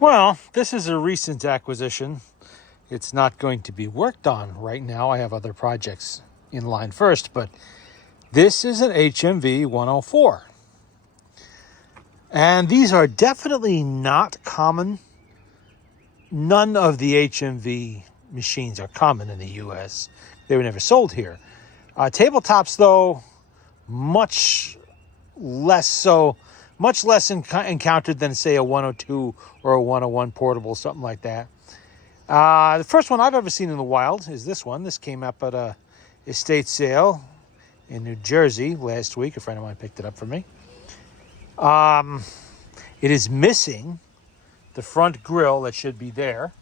Well, this is a recent acquisition. It's not going to be worked on right now. I have other projects in line first, but this is an HMV-104. And these are definitely not common. None of the HMV machines are common in the US. They were never sold here. Tabletops, though, much less so, much less encountered than, say, a 102 or a 101 portable, something like that. The first one I've ever seen in the wild is this one. This came up at a estate sale in New Jersey last week. A friend of mine picked it up for me. It is missing the front grill that should be there.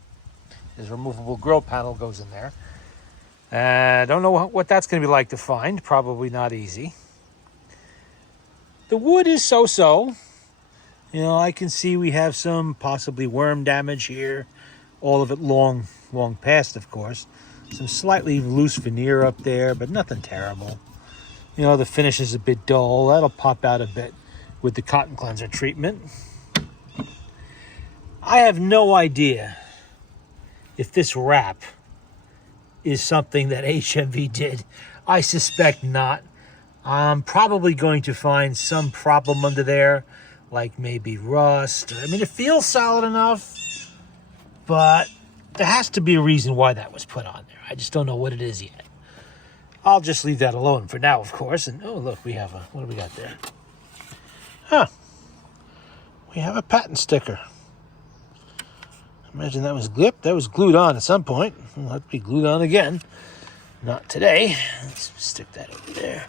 This removable grill panel goes in there. I don't know what that's going to be like to find. Probably not easy. The wood is so-so. You know, I can see we have some possibly worm damage here. All of it long past, of course. Some slightly loose veneer up there, but nothing terrible. You know, the finish is a bit dull. That'll pop out a bit with the cotton cleanser treatment. I have no idea if this wrap is something that HMV did. I suspect not. I'm probably going to find some problem under there, like maybe rust. I mean, it feels solid enough, but there has to be a reason why that was put on there. I just don't know what it is yet. I'll just leave that alone for now, of course. And oh, look, we have what do we got there? Huh. We have a patent sticker. Imagine that was clipped. That was glued on at some point. It'll have to be glued on again. Not today. Let's stick that over there.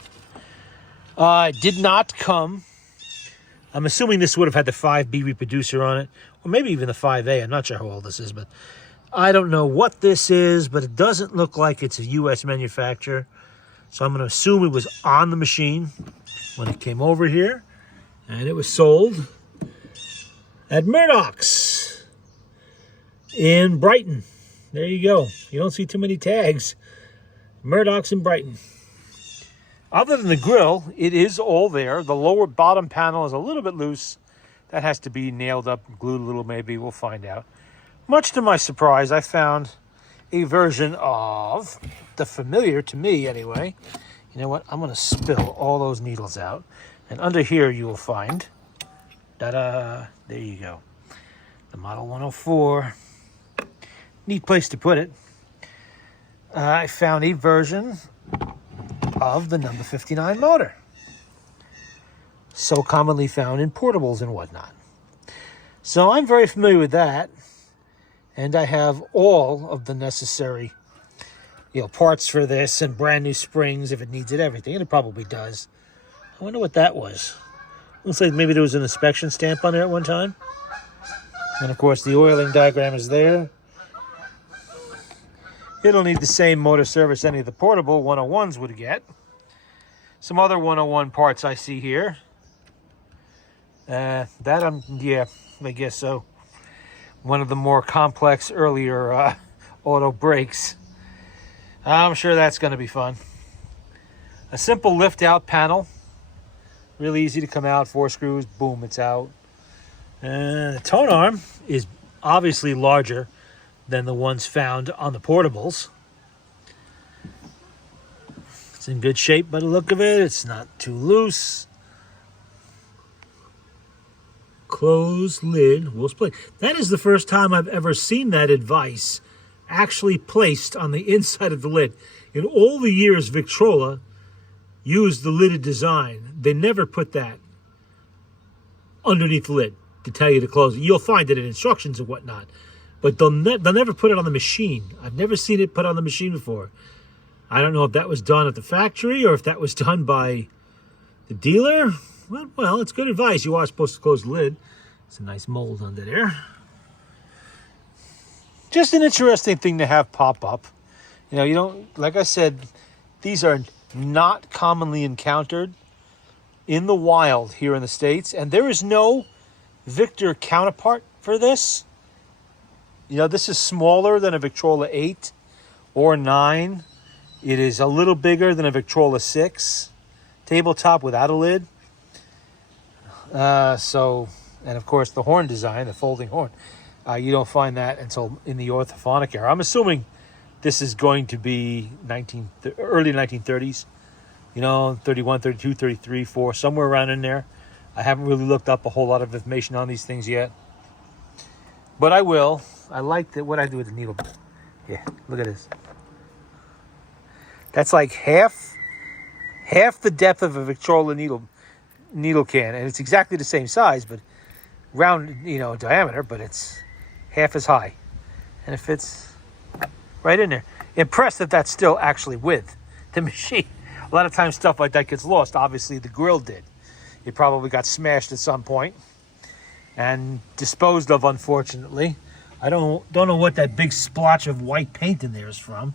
It did not come. I'm assuming this would have had the 5B reproducer on it, or maybe even the 5A. I'm not sure how old this is, but I don't know what this is, but it doesn't look like it's a U.S. manufacturer. So I'm going to assume it was on the machine when it came over here, and it was sold at Murdoch's in Brighton. There you go. You don't see too many tags. Murdoch's in Brighton. Other than the grill, it is all there. The lower bottom panel is a little bit loose. That has to be nailed up, glued a little maybe. We'll find out. Much to my surprise, I found a version of the familiar, to me anyway. You know what? I'm going to spill all those needles out. And under here you will find, da-da, there you go. The Model 104. Neat place to put it. I found a version of the number 59 motor, so commonly found in portables and whatnot. So I'm very familiar with that, and I have all of the necessary, parts for this and brand new springs if it needs it, everything, and it probably does. I wonder what that was. Looks like maybe there was an inspection stamp on there at one time. And of course the oiling diagram is there. It'll need the same motor service any of the portable 101s would get. Some other 101 parts I see here. I guess so. One of the more complex earlier auto brakes. I'm sure that's going to be fun. A simple lift out panel. Really easy to come out. 4 screws, boom, it's out. And the tone arm is obviously larger than the ones found on the portables. It's in good shape by the look of it. It's not too loose. Close lid will split. That is the first time I've ever seen that advice actually placed on the inside of the lid. In all the years Victrola used the lidded design, they never put that underneath the lid to tell you to close it. You'll find it in instructions and whatnot. But they'll never put it on the machine. I've never seen it put on the machine before. I don't know if that was done at the factory or if that was done by the dealer. Well, it's good advice. You are supposed to close the lid. It's a nice mold under there. Just an interesting thing to have pop up. You don't, like I said, these are not commonly encountered in the wild here in the States. And there is no Victor counterpart for this. This is smaller than a Victrola 8 or 9. It is a little bigger than a Victrola 6 tabletop without a lid. And of course the horn design, the folding horn. You don't find that until in the orthophonic era. I'm assuming this is going to be early 1930s, 31, 32, 33, 4, somewhere around in there. I haven't really looked up a whole lot of information on these things yet, but I will. I like what I do with the needle. Yeah, look at this. That's like half the depth of a Victrola needle can, and it's exactly the same size, but round, diameter, but it's half as high, and it fits right in there. Impressed that that's still actually with the machine. A lot of times stuff like that gets lost. Obviously, the grill did. It probably got smashed at some point and disposed of, unfortunately. I don't know what that big splotch of white paint in there is from.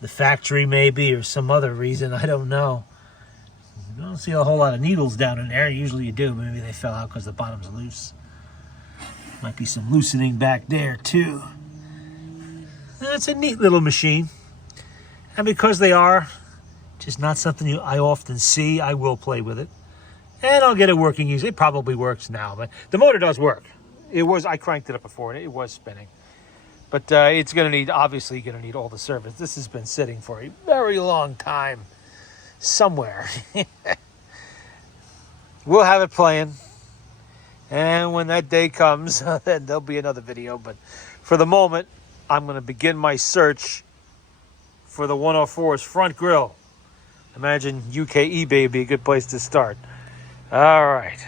The factory maybe, or some other reason. I don't know. I don't see a whole lot of needles down in there. Usually you do. Maybe they fell out because the bottom's loose. Might be some loosening back there too. It's a neat little machine. And because they are just not something I often see, I will play with it. And I'll get it working easily. It probably works now, but the motor does work. I cranked it up before and it was spinning. But it's obviously going to need all the service. This has been sitting for a very long time somewhere. We'll have it playing. And when that day comes, then there'll be another video. But for the moment, I'm going to begin my search for the 104's front grille. Imagine UK eBay would be a good place to start. All right.